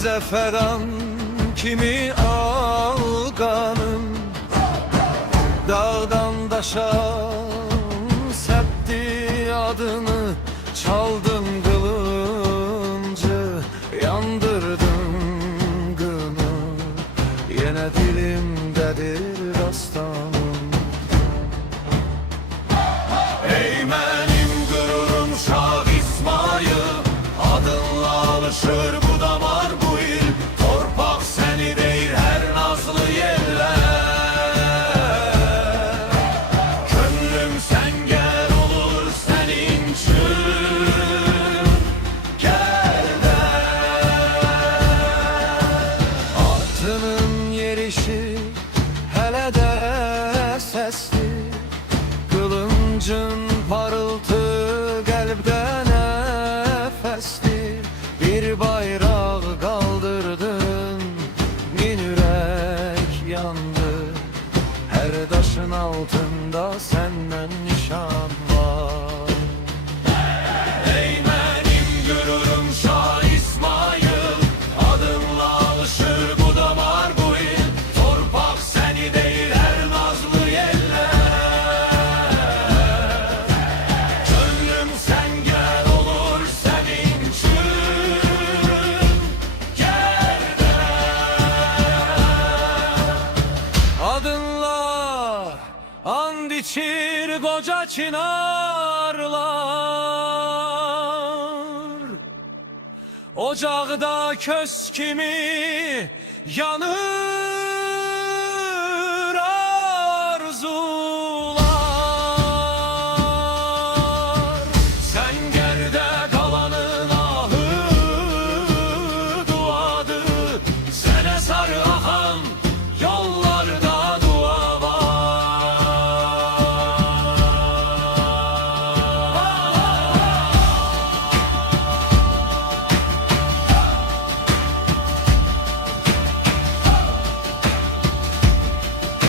Zeferan kimi alganım, dağdan daşa septi adını, çaldın kılıncı, yandırdın gını. Yine dilimdedir dastanım. Eymenim gururum Şah İsmail, adınla alışır bu damar bu il. Torpak seni değil her nazlı yerler. Gönlüm sen gel olur senin için gel de. Atının yerişi hele de sesli, kılıncın parıltı kalpte nefesli. Bir bayrak kaldırdın, min yürek yandı. Her taşın altında senden nişan var. Eymenim gururum Şah İsmail, adınla alışır bu damar bu il. Torpak seni değil her nazlı yeller. Gönlüm sen gel olur senin için gel de. Adınla and içir koca çınarlar, ocakta köz kimi yanır.